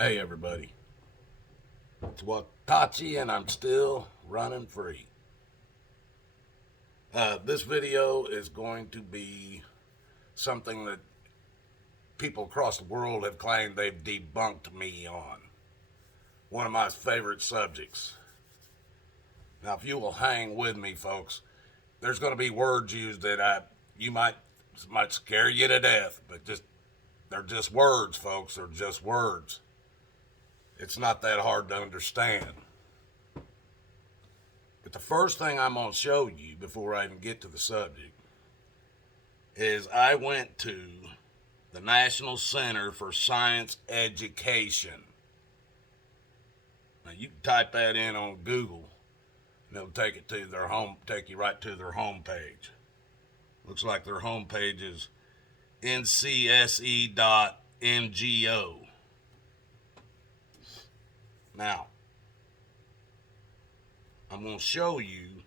Hey everybody, it's Wakachi and I'm still running free. This video is going to be something that people across the world have claimed they've debunked me on. One of my favorite subjects. Now, if you will hang with me, folks, there's going to be words used that you might scare you to death, but they're just words, folks. They're just words. It's not that hard to understand. But the first thing I'm going to show you before I even get to the subject is I went to the National Center for Science Education. Now you can type that in on Google and it'll take you right to their homepage. Looks like their homepage is ncse.ngo. Now, I'm going to show you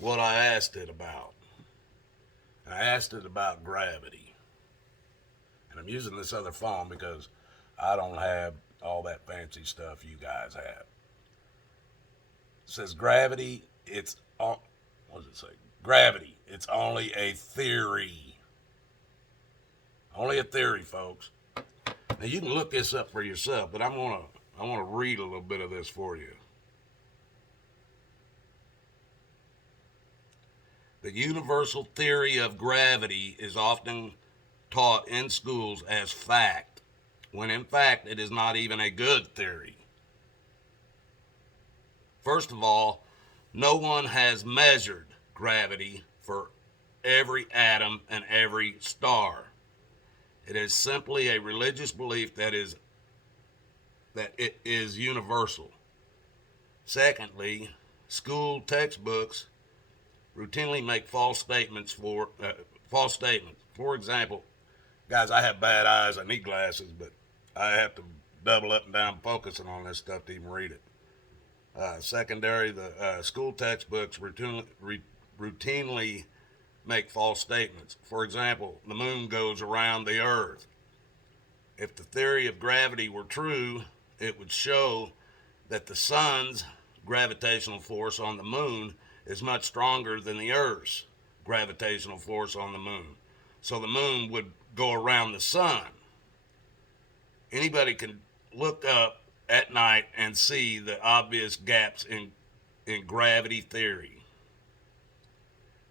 what I asked it about. I asked it about gravity. And I'm using this other phone because I don't have all that fancy stuff you guys have. It says gravity, what does it say? Gravity, it's only a theory. Only a theory, folks. Now you can look this up for yourself, but I want to read a little bit of this for you. The universal theory of gravity is often taught in schools as fact, when in fact it is not even a good theory. First of all, no one has measured gravity for every atom and every star. It is simply a religious belief that it is universal. Secondly, school textbooks routinely make false statements. For example, guys, I have bad eyes. I need glasses, but I have to double up and down focusing on this stuff to even read it. Secondary, the school textbooks routinely make false statements. For example, the moon goes around the earth. If the theory of gravity were true, it would show that the sun's gravitational force on the moon is much stronger than the earth's gravitational force on the moon. So the moon would go around the sun. Anybody can look up at night and see the obvious gaps in gravity theory.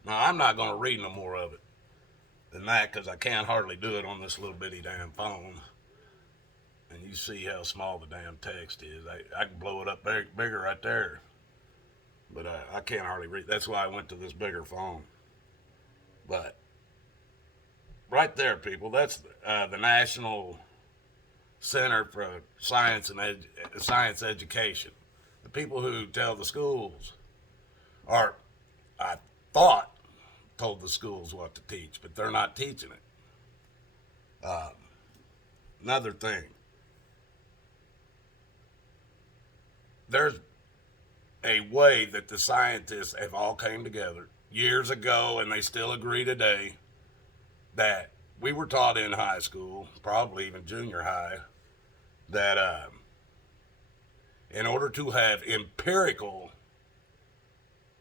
Now, I'm not going to read no more of it than that because I can't hardly do it on this little bitty damn phone. And you see how small the damn text is. I can blow it up bigger right there. But I can't hardly read. That's why I went to this bigger phone. But right there, people, that's the National Center for Science Science Education. The people who tell the schools, or I thought told the schools what to teach, but they're not teaching it. Another thing, there's a way that the scientists have all came together years ago, and they still agree today that we were taught in high school, probably even junior high, that in order to have empirical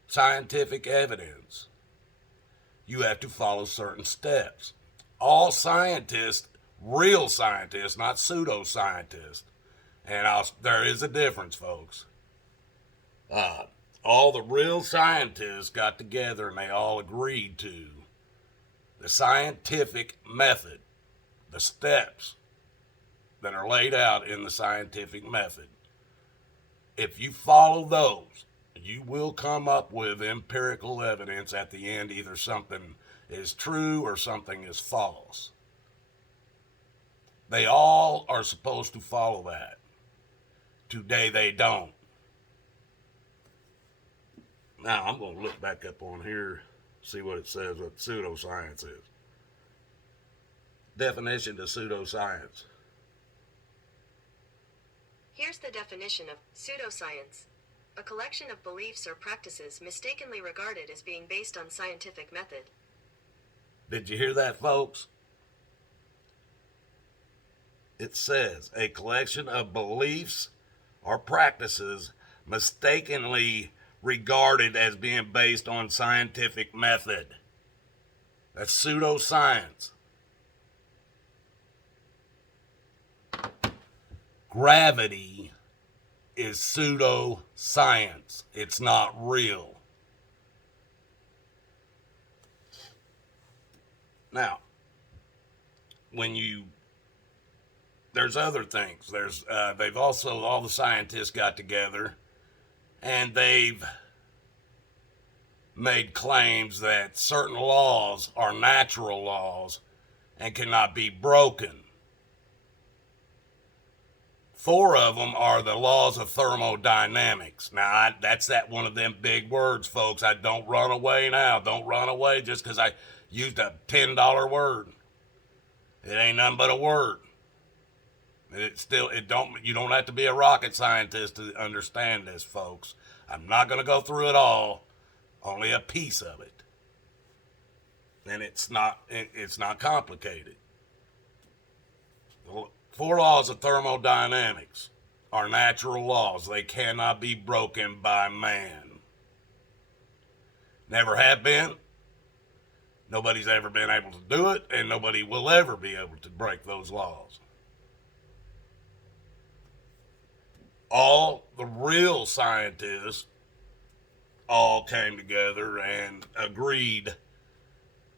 scientific evidence, you have to follow certain steps. All scientists, real scientists, not pseudoscientists, and there is a difference, folks. All the real scientists got together and they all agreed to the scientific method, the steps that are laid out in the scientific method. If you follow those, you will come up with empirical evidence at the end. Either something is true or something is false. They all are supposed to follow that. Today they don't. Now I'm going to look back up on here, see what it says, what pseudoscience is. Definition to pseudoscience. Here's the definition of pseudoscience: a collection of beliefs or practices mistakenly regarded as being based on scientific method. Did you hear that, folks? It says a collection of beliefs or practices mistakenly regarded as being based on scientific method. That's pseudoscience. Gravity is pseudoscience. It's not real. Now, there's other things. They've also, all the scientists got together and they've made claims that certain laws are natural laws and cannot be broken. 4 of them are the laws of thermodynamics. Now, that's that one of them big words, folks. I don't run away now. Don't run away just because I used a $10 word. It ain't nothing but a word. You don't have to be a rocket scientist to understand this, folks. I'm not going to go through it all, only a piece of it. And it's not complicated. The 4 laws of thermodynamics are natural laws. They cannot be broken by man. Never have been. Nobody's ever been able to do it, and nobody will ever be able to break those laws. All the real scientists all came together and agreed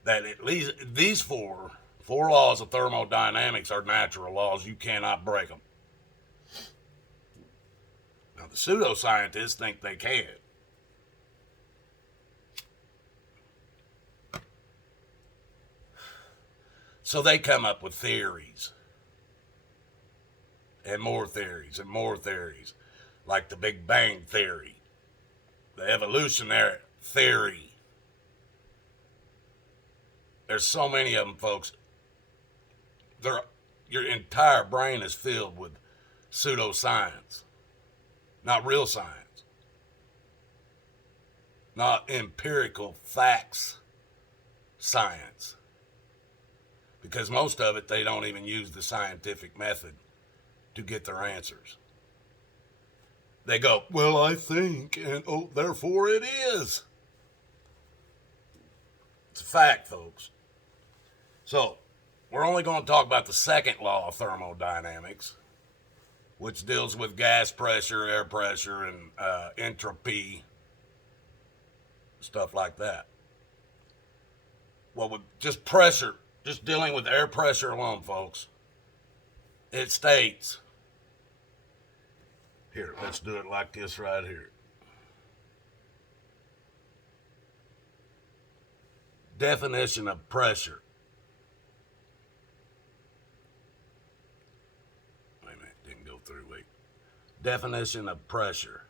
that at least these four laws of thermodynamics are natural laws. You cannot break them. Now, the pseudoscientists think they can. So they come up with theories. And more theories and more theories, like the Big Bang Theory, the evolutionary theory. There's so many of them, folks. Your entire brain is filled with pseudoscience, not real science, not empirical facts science. Because most of it, they don't even use the scientific method to get their answers. They go, well, I think, and oh, therefore it is. It's a fact, folks. So, we're only going to talk about the second law of thermodynamics, which deals with gas pressure, air pressure, and entropy, stuff like that. Well, with just pressure, just dealing with air pressure alone, folks, it states, here, let's do it like this right here. Definition of pressure. Wait a minute, didn't go through. Wait. Definition of pressure.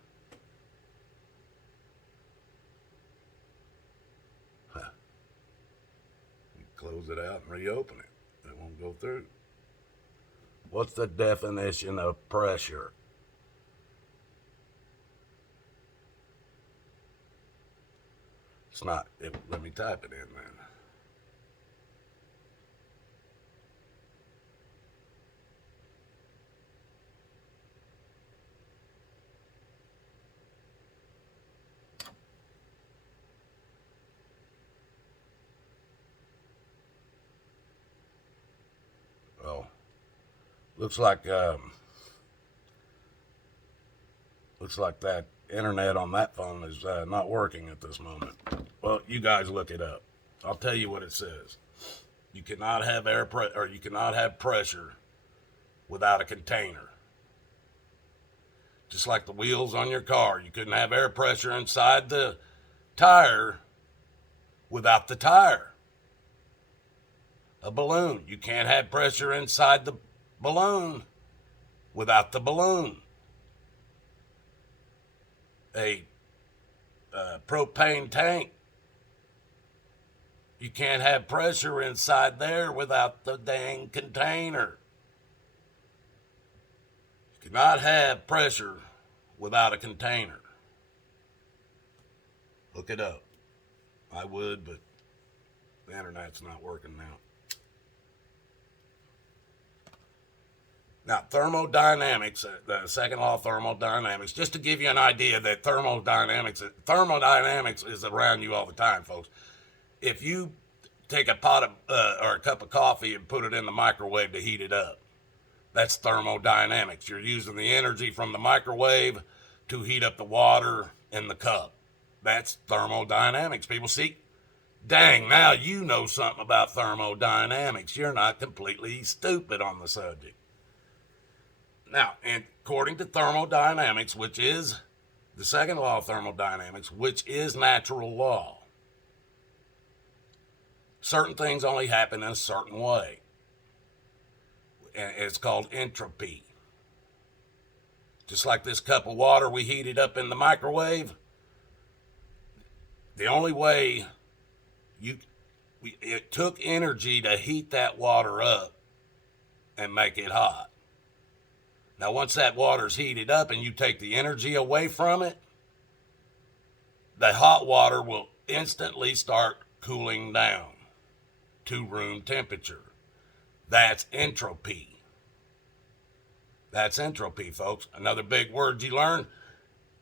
Close it out and reopen it. It won't go through. What's the definition of pressure? It's not. Let me type it in then. Well, looks like that internet on that phone is not working at this moment. Well, you guys look it up. I'll tell you what it says. You cannot have you cannot have pressure without a container. Just like the wheels on your car, you couldn't have air pressure inside the tire without the tire. A balloon, you can't have pressure inside the balloon without the balloon. A propane tank, you can't have pressure inside there without the dang container. You cannot have pressure without a container. Look it up. I would, but the internet's not working now. Now, thermodynamics, the second law of thermodynamics, just to give you an idea that thermodynamics is around you all the time, folks. If you take a pot of or a cup of coffee and put it in the microwave to heat it up, that's thermodynamics. You're using the energy from the microwave to heat up the water in the cup. That's thermodynamics. People see, dang, now you know something about thermodynamics. You're not completely stupid on the subject. Now, and according to thermodynamics, which is the second law of thermodynamics, which is natural law, certain things only happen in a certain way. And it's called entropy. Just like this cup of water we heated up in the microwave, the only way it took energy to heat that water up and make it hot. Now, once that water's heated up and you take the energy away from it, the hot water will instantly start cooling down to room temperature. That's entropy. That's entropy, folks. Another big word you learn,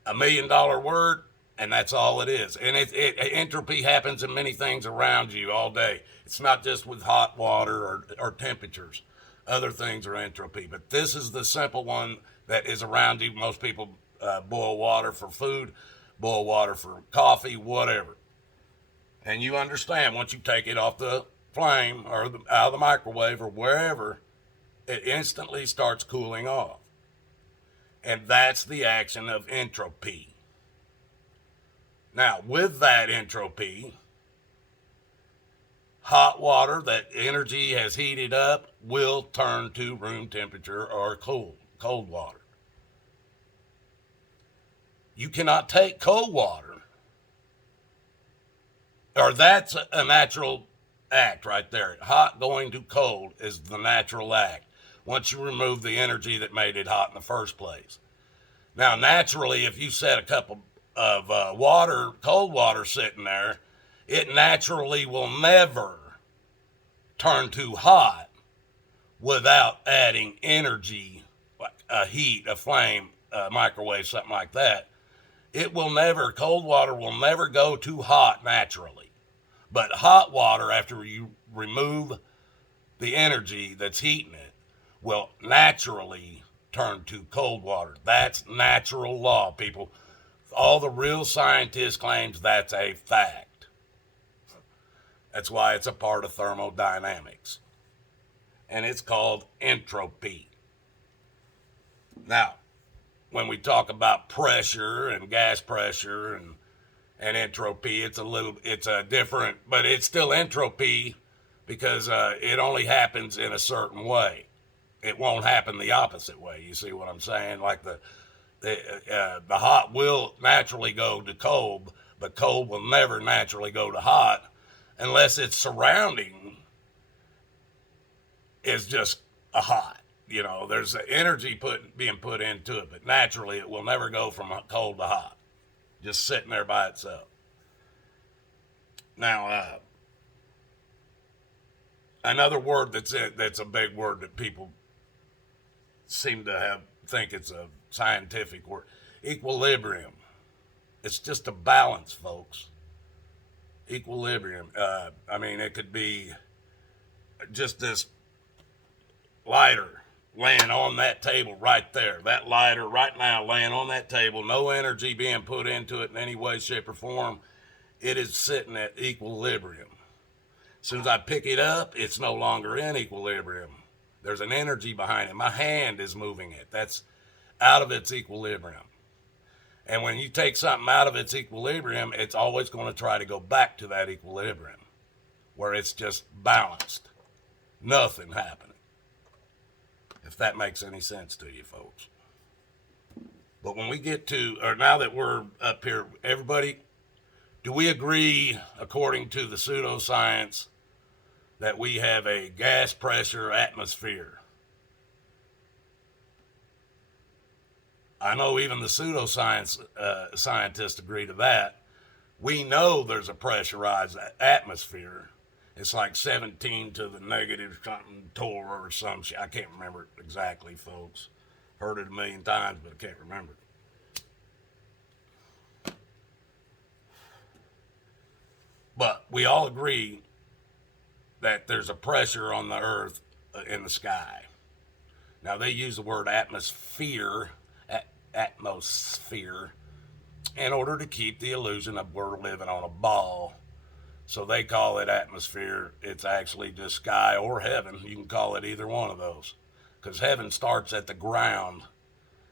$1 million word, and that's all it is. And entropy happens in many things around you all day. It's not just with hot water or temperatures. Other things are entropy. But this is the simple one that is around you. Most people boil water for food, boil water for coffee, whatever. And you understand once you take it off the flame or out of the microwave or wherever, it instantly starts cooling off. And that's the action of entropy. Now, with that entropy, hot water that energy has heated up will turn to room temperature or cold water. You cannot take cold water, or that's a natural act right there. Hot going to cold is the natural act once you remove the energy that made it hot in the first place. Now, naturally, if you set a cup of water, cold water sitting there, it naturally will never turn to hot without adding energy, like a heat, a flame, a microwave, something like that. Cold water will never go to hot naturally. But hot water, after you remove the energy that's heating it, will naturally turn to cold water. That's natural law, people. All the real scientists claims that's a fact. That's why it's a part of thermodynamics. And it's called entropy. Now, when we talk about pressure and gas pressure and entropy, it's a different, but it's still entropy because it only happens in a certain way. It won't happen the opposite way. You see what I'm saying? Like the hot will naturally go to cold, but cold will never naturally go to hot unless its surrounding is just a hot. You know, there's energy being put into it, but naturally it will never go from cold to hot, just sitting there by itself. Now, another word that's a big word that people seem to think it's a scientific word, equilibrium. It's just a balance, folks. Equilibrium. It could be just this lighter laying on that table right there. That lighter right now laying on that table, no energy being put into it in any way, shape, or form. It is sitting at equilibrium. As soon as I pick it up, it's no longer in equilibrium. There's an energy behind it. My hand is moving it. That's out of its equilibrium. And when you take something out of its equilibrium, it's always going to try to go back to that equilibrium where it's just balanced. Nothing happening. If that makes any sense to you folks. But when we get to, or now that we're up here, everybody, do we agree, according to the pseudoscience, that we have a gas pressure atmosphere? I know even the pseudoscience scientists agree to that. We know there's a pressurized atmosphere, It's like 17 to the negative something torr or some shit. I can't remember it exactly, folks. Heard it a million times, but I can't remember it. But we all agree that there's a pressure on the earth in the sky. Now, they use the word atmosphere, in order to keep the illusion of we're living on a ball. So they call it atmosphere. It's actually just sky or heaven. You can call it either one of those. Because heaven starts at the ground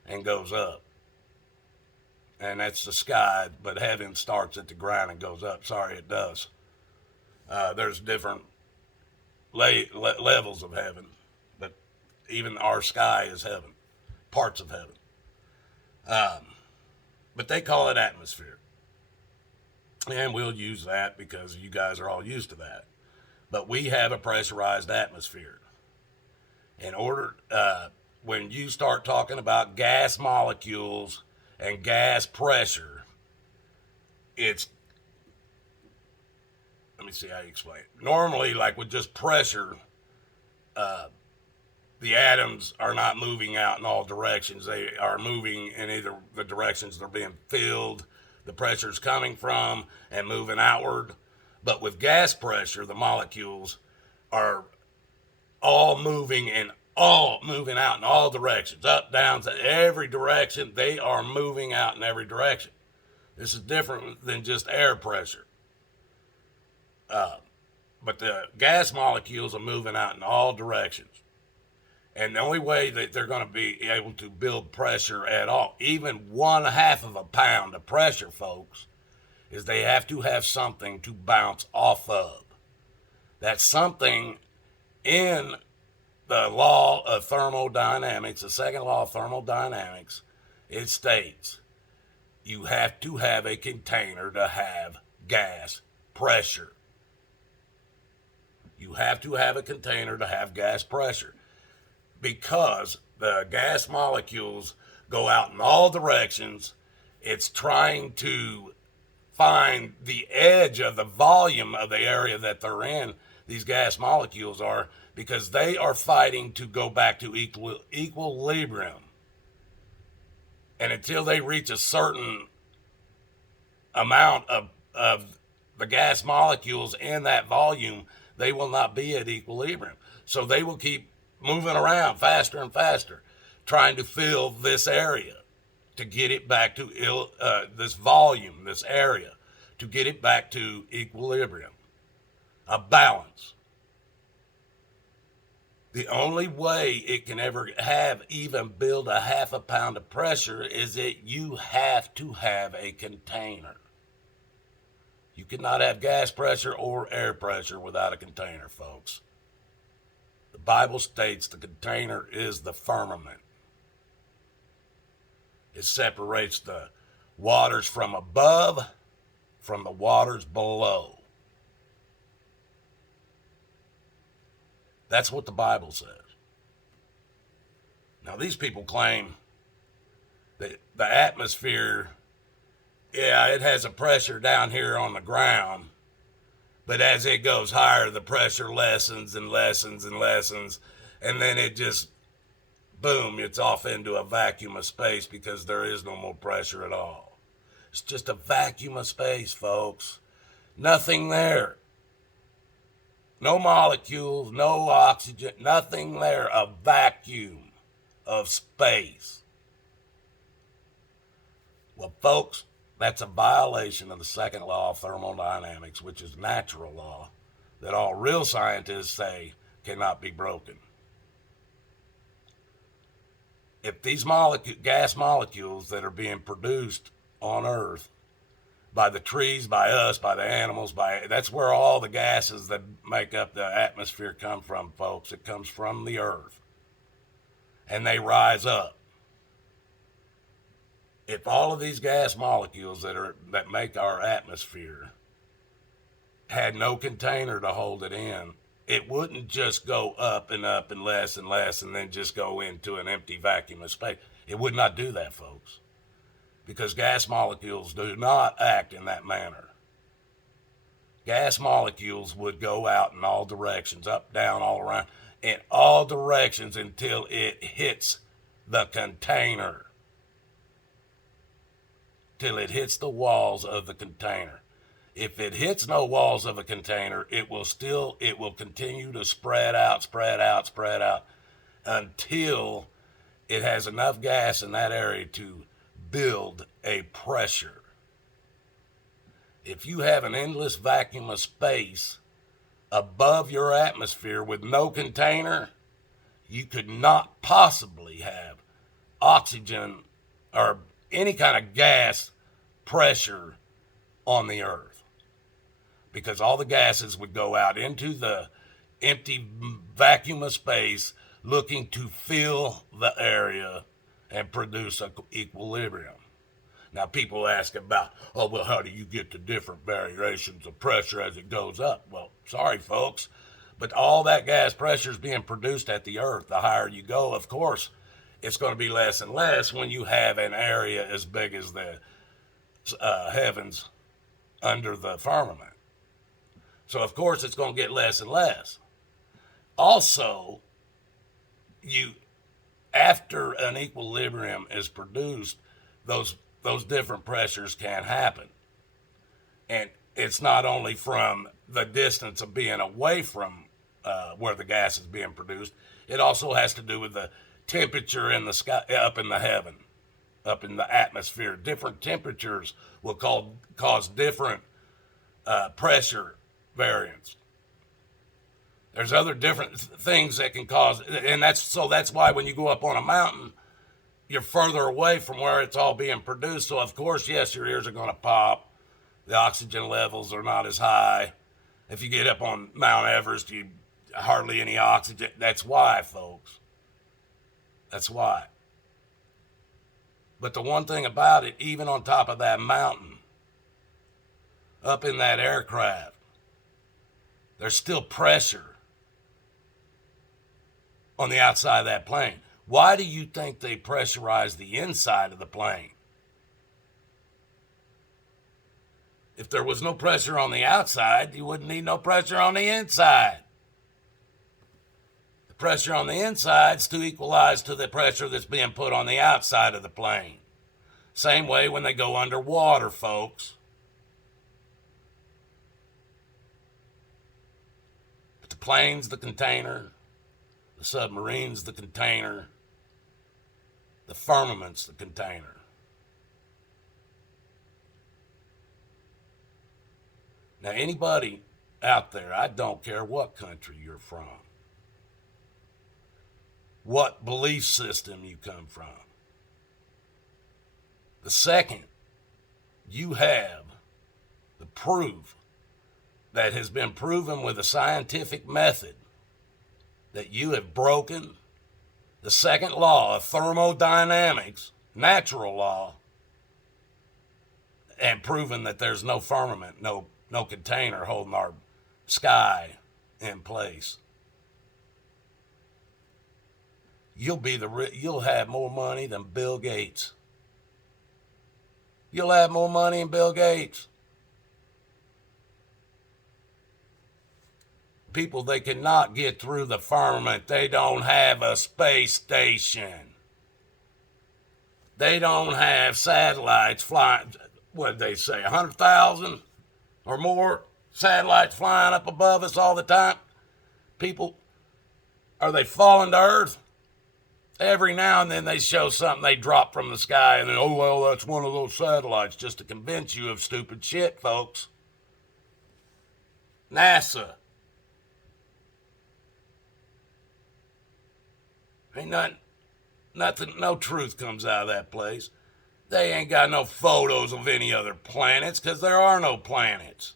and goes up. And that's the sky, but heaven starts at the ground and goes up. Sorry, it does. There's different levels of heaven, but even our sky is heaven, parts of heaven. But they call it atmosphere. And we'll use that because you guys are all used to that. But we have a pressurized atmosphere. In order, when you start talking about gas molecules and gas pressure, let me see how you explain it. Normally, like with just pressure, the atoms are not moving out in all directions. They are moving in either the directions they're being filled, the pressure's coming from, and moving outward. But with gas pressure, the molecules are all moving out in all directions, up, down, every direction. They are moving out in every direction. This is different than just air pressure. But the gas molecules are moving out in all directions. And the only way that they're going to be able to build pressure at all, even 1/2 of a pound of pressure, folks, is they have to have something to bounce off of. That something in the law of thermodynamics, the second law of thermodynamics, it states you have to have a container to have gas pressure. You have to have a container to have gas pressure because the gas molecules go out in all directions. It's trying to find the edge of the volume of the area that they're in, these gas molecules are, because they are fighting to go back to equilibrium. And until they reach a certain amount of the gas molecules in that volume, they will not be at equilibrium. So they will keep moving around faster and faster, trying to fill this area to get it back to this volume, this area, to get it back to equilibrium, a balance. The only way it can ever even build 1/2 pound of pressure is that you have to have a container. You cannot have gas pressure or air pressure without a container, folks. The Bible states the container is the firmament. It separates the waters from above from the waters below. That's what the Bible says. Now, these people claim that the atmosphere, yeah, it has a pressure down here on the ground, but as it goes higher, the pressure lessens and lessens and lessens, and then it just, boom, it's off into a vacuum of space because there is no more pressure at all. It's just a vacuum of space, folks. Nothing there. No molecules, no oxygen, nothing there. A vacuum of space. Well, folks, that's a violation of the second law of thermodynamics, which is natural law, that all real scientists say cannot be broken. If these gas molecules that are being produced on Earth by the trees, by us, by the animals, that's where all the gases that make up the atmosphere come from, folks. It comes from the Earth. And they rise up. If all of these gas molecules that make our atmosphere had no container to hold it in, it wouldn't just go up and less and then just go into an empty vacuum of space. It would not do that, folks, because gas molecules do not act in that manner. gas molecules would go out in all directions, up, down, all around, in all directions until it hits the container. Till it hits the walls of the container. If it hits no walls of a container, it will continue to spread out until it has enough gas in that area to build a pressure. If you have an endless vacuum of space above your atmosphere with no container, you could not possibly have oxygen or any kind of gas pressure on the earth, because all the gases would go out into the empty vacuum of space looking to fill the area and produce an equilibrium. Now, people ask about, oh, well, how do you get the different variations of pressure as it goes up? Well, sorry, folks, but all that gas pressure is being produced at the earth. The higher you go, of course, it's going to be less and less when you have an area as big as the heavens under the firmament. So, of course, it's going to get less and less. Also, after an equilibrium is produced, those different pressures can happen. And it's not only from the distance of being away from where the gas is being produced, it also has to do with the temperature in the sky, up in the heaven, up in the atmosphere. Different temperatures will cause different pressure variance. There's other different things that can cause, and that's why when you go up on a mountain, you're further away from where it's all being produced. So of course, yes, your ears are going to pop. The oxygen levels are not as high. If you get up on Mount Everest, you hardly any oxygen. That's why, folks. That's why. But the one thing about it, even on top of that mountain, up in that aircraft, there's still pressure on the outside of that plane. Why do you think they pressurize the inside of the plane? If there was no pressure on the outside, you wouldn't need no pressure on the inside. The pressure on the inside is to equalize to the pressure that's being put on the outside of the plane. Same way when they go underwater, folks. But the plane's the container. The submarine's the container. The firmament's the container. Now, anybody out there, I don't care what country you're from, what belief system you come from, the second you have the proof that has been proven with a scientific method that you have broken the second law of thermodynamics, natural law, and proven that there's no firmament, no container holding our sky in place, you'll have more money than Bill Gates. You'll have more money than Bill Gates. People, they cannot get through the firmament. They don't have a space station. They don't have satellites flying, what did they say, 100,000 or more satellites flying up above us all the time? People, are they falling to Earth? Every now and then they show something they drop from the sky and then, oh, well, that's one of those satellites, just to convince you of stupid shit, folks. NASA. Ain't nothing, no truth comes out of that place. They ain't got no photos of any other planets because there are no planets.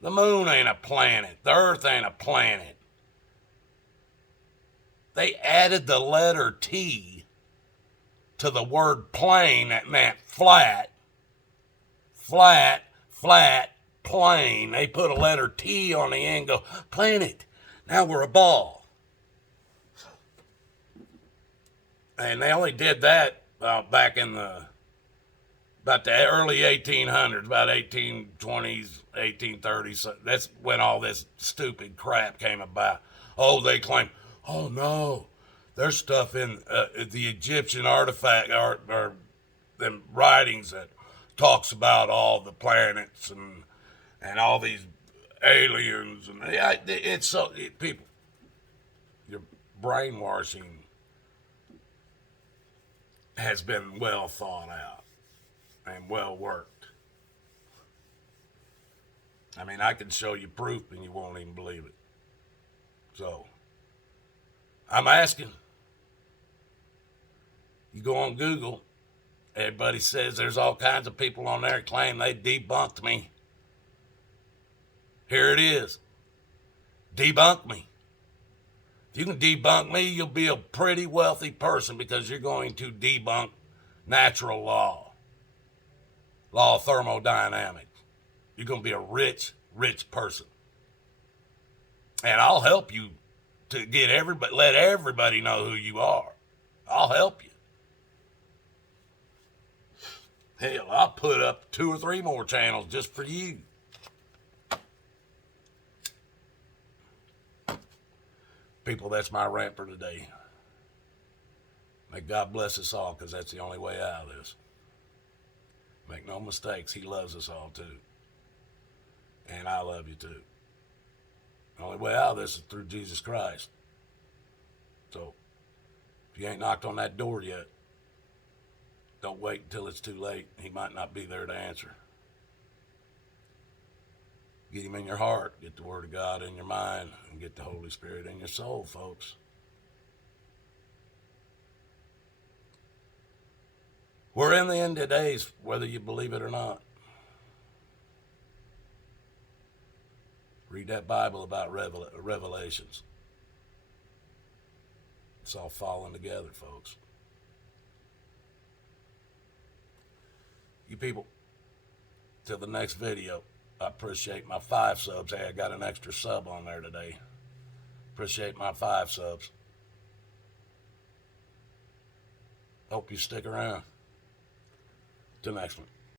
The moon ain't a planet. The earth ain't a planet. They added the letter T to the word plane that meant flat, plane. They put a letter T on the end and go, planet. Now we're a ball. And they only did that back in the about the early 1800s, about 1820s, 1830s. That's when all this stupid crap came about. Oh, they claim, oh no, there's stuff in the Egyptian artifact or them writings that talks about all the planets and all these aliens, and it's so people, your brainwashing has been well thought out and well worked. I mean, I can show you proof and you won't even believe it. So, I'm asking. You go on Google, everybody says there's all kinds of people on there claim they debunked me. Here it is. Debunk me. If you can debunk me, you'll be a pretty wealthy person because you're going to debunk natural law of thermodynamics. You're going to be a rich, rich person. And I'll help you to let everybody know who you are. I'll help you. Hell, I'll put up 2 or 3 more channels just for you. People, that's my rant for today. May God bless us all, because that's the only way out of this. Make no mistakes, he loves us all too. And I love you too. The only way out of this is through Jesus Christ. So, if you ain't knocked on that door yet, don't wait until it's too late. He might not be there to answer. Get him in your heart, get the Word of God in your mind, and get the Holy Spirit in your soul, folks. We're in the end of days, whether you believe it or not. Read that Bible about Revelations. It's all falling together, folks. You people, till the next video, I appreciate my 5 subs. Hey, I got an extra sub on there today. Appreciate my 5 subs. Hope you stick around. Till next one.